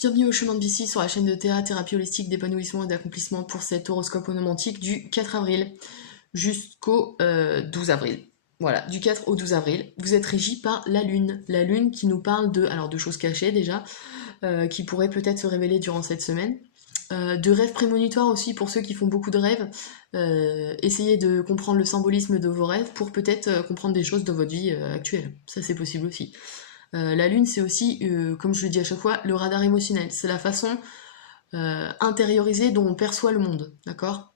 Bienvenue au chemin de Vici sur la chaîne de Théa, thérapie holistique d'épanouissement et d'accomplissement pour cet horoscope onomantique du 4 avril jusqu'au 12 avril. Voilà, du 4 au 12 avril, vous êtes régi par la Lune qui nous parle de choses cachées déjà, qui pourraient peut-être se révéler durant cette semaine. De rêves prémonitoires aussi pour ceux qui font beaucoup de rêves. Essayez de comprendre le symbolisme de vos rêves pour peut-être comprendre des choses de votre vie actuelle. Ça c'est possible aussi. La lune, c'est aussi, comme je le dis à chaque fois, le radar émotionnel. C'est la façon intériorisée dont on perçoit le monde, d'accord?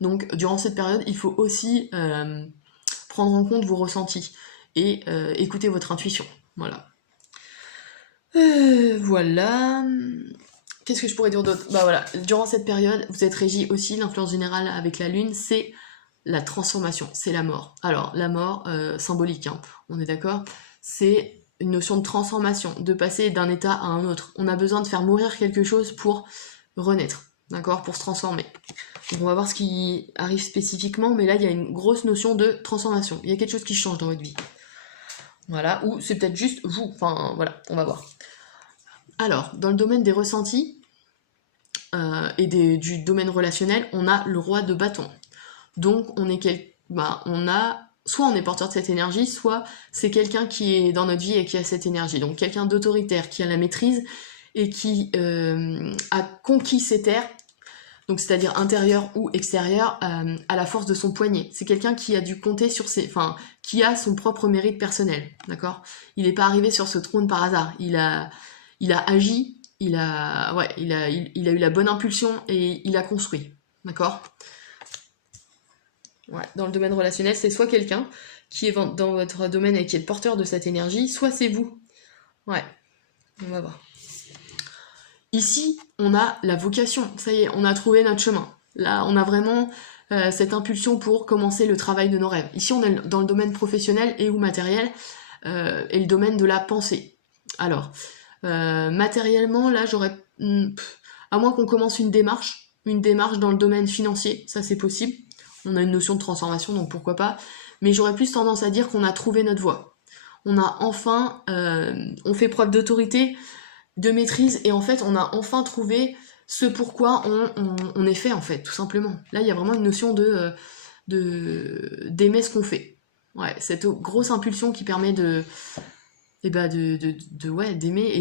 Donc, durant cette période, il faut aussi prendre en compte vos ressentis et écouter votre intuition. Voilà. Voilà. Qu'est-ce que je pourrais dire d'autre? Bah voilà, durant cette période, vous êtes régi aussi, l'influence générale avec la lune, c'est la transformation, c'est la mort. Alors, la mort, symbolique, hein, on est d'accord? C'est une notion de transformation, de passer d'un état à un autre. On a besoin de faire mourir quelque chose pour renaître, d'accord? Pour se transformer. Donc on va voir ce qui arrive spécifiquement, mais là, il y a une grosse notion de transformation. Il y a quelque chose qui change dans votre vie. Voilà, ou c'est peut-être juste vous, enfin voilà, on va voir. Alors, dans le domaine des ressentis et du domaine relationnel, on a le roi de bâton. Donc soit on est porteur de cette énergie, soit c'est quelqu'un qui est dans notre vie et qui a cette énergie. Donc quelqu'un d'autoritaire, qui a la maîtrise et qui a conquis ses terres, donc c'est-à-dire intérieur ou extérieur, à la force de son poignet. C'est quelqu'un qui a dû compter sur qui a son propre mérite personnel, d'accord? Il n'est pas arrivé sur ce trône par hasard. Il a agi, il a eu la bonne impulsion et il a construit, d'accord? Ouais, dans le domaine relationnel, c'est soit quelqu'un qui est dans votre domaine et qui est porteur de cette énergie, soit c'est vous. Ouais, on va voir. Ici, on a la vocation. Ça y est, on a trouvé notre chemin. Là, on a vraiment cette impulsion pour commencer le travail de nos rêves. Ici, on est dans le domaine professionnel et ou matériel et le domaine de la pensée. Alors, matériellement, là, à moins qu'on commence une démarche dans le domaine financier, ça c'est possible. On a une notion de transformation, donc pourquoi pas. Mais j'aurais plus tendance à dire qu'on a trouvé notre voie. On a enfin, on fait preuve d'autorité, de maîtrise, et en fait, on a enfin trouvé ce pourquoi on est fait, en fait, tout simplement. Là, il y a vraiment une notion d'aimer ce qu'on fait. Ouais, cette grosse impulsion qui permet d'aimer et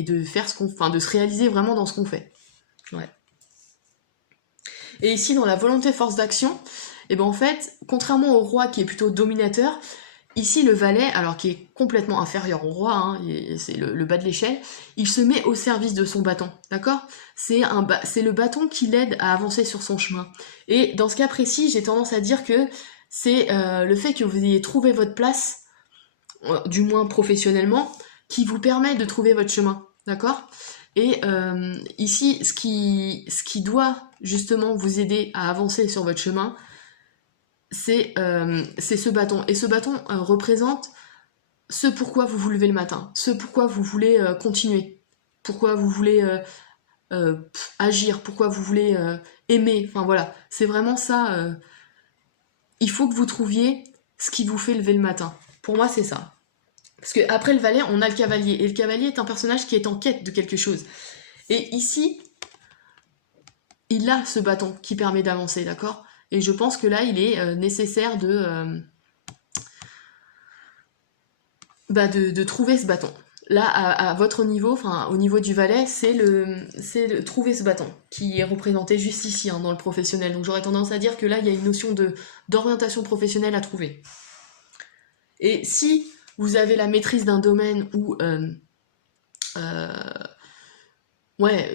de faire de se réaliser vraiment dans ce qu'on fait. Ouais. Et ici, dans la volonté force d'action, et ben en fait, contrairement au roi qui est plutôt dominateur, ici le valet, alors qui est complètement inférieur au roi, hein, c'est le bas de l'échelle, il se met au service de son bâton, d'accord? C'est le bâton qui l'aide à avancer sur son chemin. Et dans ce cas précis, j'ai tendance à dire que c'est le fait que vous ayez trouvé votre place, du moins professionnellement, qui vous permet de trouver votre chemin, d'accord? Et ici, ce qui doit justement vous aider à avancer sur votre chemin, c'est ce bâton. Et ce bâton représente ce pourquoi vous vous levez le matin, ce pourquoi vous voulez continuer, pourquoi vous voulez agir, pourquoi vous voulez aimer. Enfin voilà, c'est vraiment ça. Il faut que vous trouviez ce qui vous fait lever le matin. Pour moi, c'est ça. Parce qu'après le valet, on a le cavalier. Et le cavalier est un personnage qui est en quête de quelque chose. Et ici, il a ce bâton qui permet d'avancer, d'accord? Et je pense que là, il est nécessaire de trouver ce bâton. Là, à votre niveau, enfin au niveau du valet, c'est trouver ce bâton qui est représenté juste ici, hein, dans le professionnel. Donc j'aurais tendance à dire que là, il y a une notion d'orientation professionnelle à trouver. Et si vous avez la maîtrise d'un domaine ou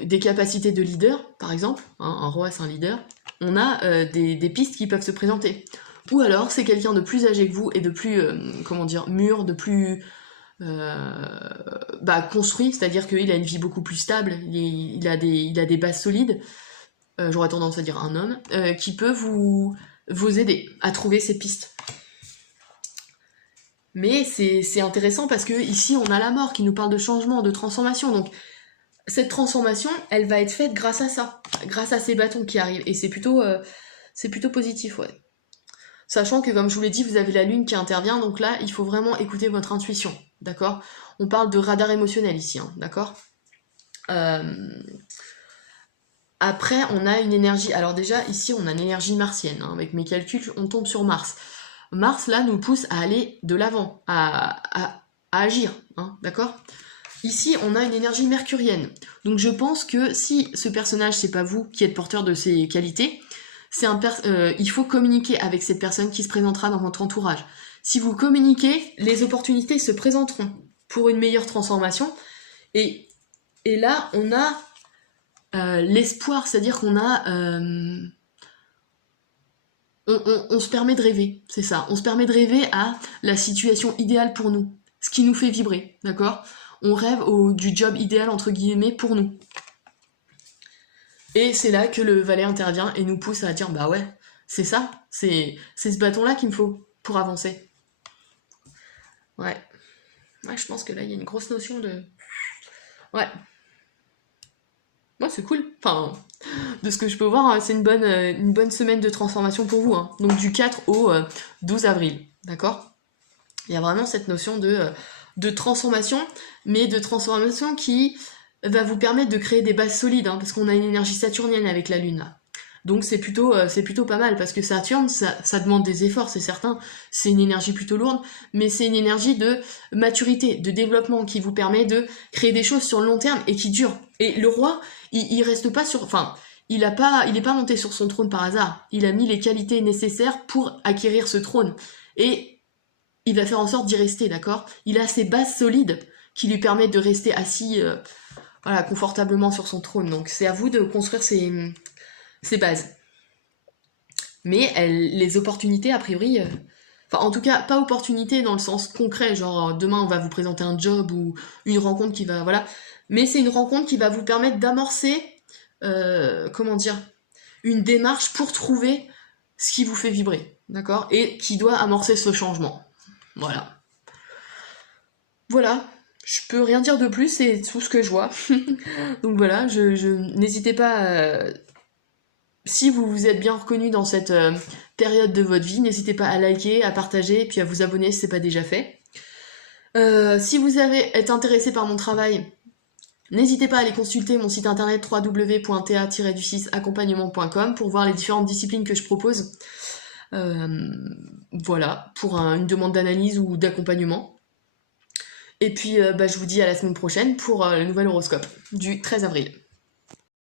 des capacités de leader, par exemple, hein, un roi c'est un leader, on a des pistes qui peuvent se présenter. Ou alors c'est quelqu'un de plus âgé que vous et de plus, mûr, de plus construit, c'est-à-dire qu'il a une vie beaucoup plus stable, il a des bases solides, j'aurais tendance à dire un homme, qui peut vous aider à trouver ces pistes. Mais c'est intéressant parce que ici on a la mort qui nous parle de changement, de transformation, donc cette transformation, elle va être faite grâce à ça, grâce à ces bâtons qui arrivent, et c'est plutôt positif, ouais. Sachant que, comme je vous l'ai dit, vous avez la lune qui intervient, donc là, il faut vraiment écouter votre intuition, d'accord? On parle de radar émotionnel ici, hein, d'accord? Après, on a une énergie... Alors déjà, ici, on a une énergie martienne. Hein. Avec mes calculs, on tombe sur Mars. Mars, là, nous pousse à aller de l'avant, à agir. Hein, d'accord ? Ici, on a une énergie mercurienne. Donc je pense que si ce personnage, c'est pas vous qui êtes porteur de ces qualités, il faut communiquer avec cette personne qui se présentera dans votre entourage. Si vous communiquez, les opportunités se présenteront pour une meilleure transformation. Et là, on a l'espoir, c'est-à-dire qu'on a... on se permet de rêver, c'est ça. On se permet de rêver à la situation idéale pour nous, ce qui nous fait vibrer, d'accord ? On rêve du job idéal, entre guillemets, pour nous. Et c'est là que le valet intervient et nous pousse à dire, bah ouais, c'est ça, c'est ce bâton-là qu'il me faut pour avancer. Ouais. Ouais, je pense que là, il y a une grosse notion de... Ouais. Ouais, c'est cool. Enfin, de ce que je peux voir, c'est une bonne semaine de transformation pour vous. Hein. Donc du 4 au 12 avril, d'accord ? Il y a vraiment cette notion de transformation, mais de transformation qui va vous permettre de créer des bases solides, hein, parce qu'on a une énergie saturnienne avec la Lune, là. Donc c'est plutôt pas mal, parce que Saturne, ça demande des efforts, c'est certain. C'est une énergie plutôt lourde, mais c'est une énergie de maturité, de développement, qui vous permet de créer des choses sur le long terme et qui durent. Et le roi, il reste pas sur... Enfin, il est pas monté sur son trône par hasard. Il a mis les qualités nécessaires pour acquérir ce trône. Et il va faire en sorte d'y rester, d'accord ? Il a ses bases solides qui lui permettent de rester assis voilà, confortablement sur son trône. Donc c'est à vous de construire ses bases. Mais les opportunités, a priori... Enfin, en tout cas, pas opportunité dans le sens concret, genre demain on va vous présenter un job ou une rencontre qui va... Voilà. Mais c'est une rencontre qui va vous permettre d'amorcer, comment dire, une démarche pour trouver ce qui vous fait vibrer, d'accord ? Et qui doit amorcer ce changement. Voilà. Voilà. Je peux rien dire de plus, c'est tout ce que je vois. Donc voilà, n'hésitez pas... si vous vous êtes bien reconnu dans cette période de votre vie, n'hésitez pas à liker, à partager, et puis à vous abonner si c'est pas déjà fait. Si vous êtes intéressé par mon travail, n'hésitez pas à aller consulter mon site internet www.ta-accompagnement.com pour voir les différentes disciplines que je propose. Voilà, pour une demande d'analyse ou d'accompagnement. Et puis je vous dis à la semaine prochaine pour le nouvel horoscope du 13 avril.